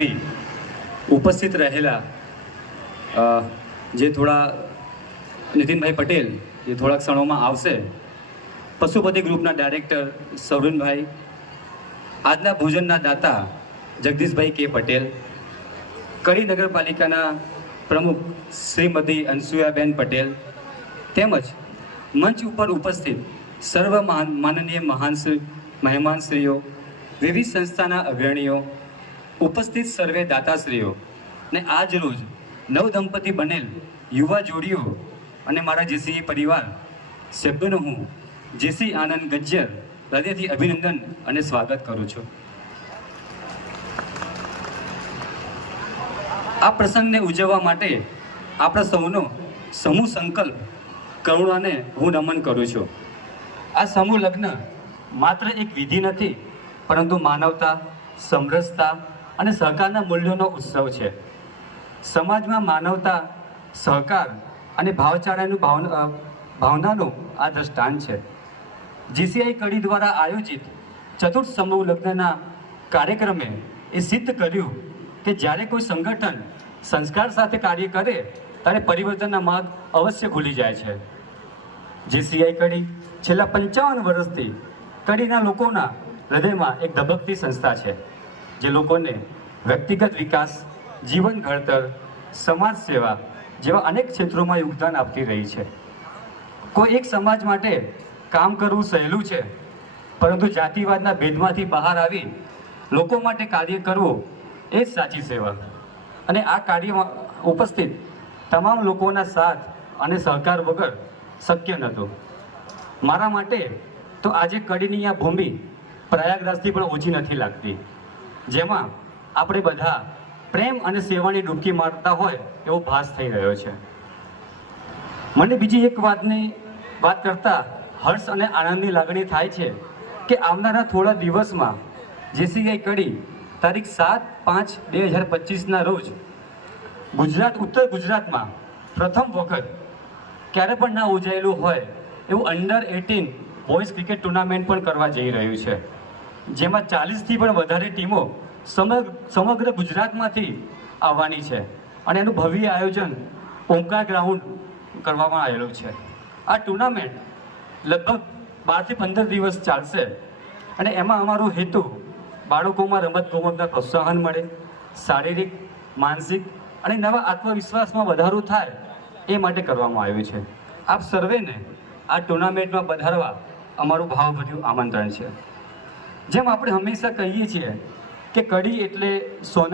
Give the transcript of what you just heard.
ઉપસ્થિત રહેલા જે થોડા નીતિનભાઈ પટેલ એ થોડા ક્ષણોમાં આવશે, પશુપતિ ગ્રુપના ડાયરેક્ટર સૌરનભાઈ, આજના ભોજનના દાતા જગદીશભાઈ કે પટેલ, કડી નગરપાલિકાના પ્રમુખ શ્રીમતી અનસુયાબેન પટેલ, તેમજ મંચ ઉપર ઉપસ્થિત સર્વ માનનીય મહેમાનશ્રીઓ, વિવિધ સંસ્થાના અગ્રણીઓ, ઉપસ્થિત સર્વે દાતાશ્રીઓ ને આજ રોજ નવદંપતિ બનેલ યુવા જોડીઓ અને મારા જેસી પરિવાર સભ્યોનો હું જેસી આનંદ ગજ્જર હૃદયથી અભિનંદન અને સ્વાગત કરું છું. આ પ્રસંગને ઉજવવા માટે આપણા સૌનો સમૂહ સંકલ્પ કરુણાને હું નમન કરું છું. આ સમૂહ લગ્ન માત્ર એક વિધિ નથી, પરંતુ માનવતા, સમરસતા અને સહકારના મૂલ્યોનો ઉત્સવ છે. સમાજમાં માનવતા, સહકાર અને ભાવનાનું આ દ્રષ્ટાંત છે. જીસીઆઈ કડી દ્વારા આયોજિત ચતુર્થ સમૂહ લગ્નના કાર્યક્રમે એ સિદ્ધ કર્યું કે જ્યારે કોઈ સંગઠન સંસ્કાર સાથે કાર્ય કરે ત્યારે પરિવર્તનના માર્ગ અવશ્ય ખુલી જાય છે. જીસીઆઈ કડી છેલ્લા 55 વર્ષથી કડીના લોકોના હૃદયમાં એક ધબકતી સંસ્થા છે, જે લોકોને વ્યક્તિગત વિકાસ, જીવન ઘડતર, સમાજ સેવા જેવા અનેક ક્ષેત્રોમાં યોગદાન આપતી રહી છે. કોઈ એક સમાજ માટે કામ કરવું સહેલું છે, પરંતુ જાતિવાદના ભેદમાંથી બહાર આવી લોકો માટે કાર્ય કરવું એ જ સાચી સેવા. અને આ કાર્યમાં ઉપસ્થિત તમામ લોકોના સાથ અને સહકાર વગર શક્ય નહોતું. મારા માટે તો આજે કડીની આ ભૂમિ પ્રયાગરાજથી પણ ઓછી નથી લાગતી, જેમાં આપણે બધા પ્રેમ અને સેવાની ડૂબકી મારતા હોય એવો ભાસ થઈ રહ્યો છે. મને બીજી એક વાત કરતા હર્ષ અને આનંદની લાગણી થાય છે કે આવનારા થોડા દિવસમાં જેસીઆઈ કડી તારીખ 7/5/2025ના રોજ ઉત્તર ગુજરાતમાં પ્રથમ વખત ક્યારે પણ ના યોજાયેલું હોય એવું અંડર 18 બોયઝ ક્રિકેટ ટુર્નામેન્ટ પણ કરવા જઈ રહ્યું છે, જેમાં 40થી પણ વધારે ટીમો સમગ્ર ગુજરાતમાંથી આવવાની છે. અને એનું ભવ્ય આયોજન ઓમકાર ગ્રાઉન્ડ કરવામાં આવેલું છે. આ ટુર્નામેન્ટ લગભગ 12થી 15 દિવસ ચાલશે અને એમાં અમારો હેતુ બાળકોમાં રમતગમતના પ્રોત્સાહન મળે, શારીરિક, માનસિક અને નવા આત્મવિશ્વાસમાં વધારો થાય એ માટે કરવામાં આવ્યું છે. આપ સર્વેને આ ટુર્નામેન્ટમાં પધારવા અમારું ભાવભર્યું આમંત્રણ છે. જેમ આપણે હંમેશા કહીએ છીએ કે કડી એટલે સોના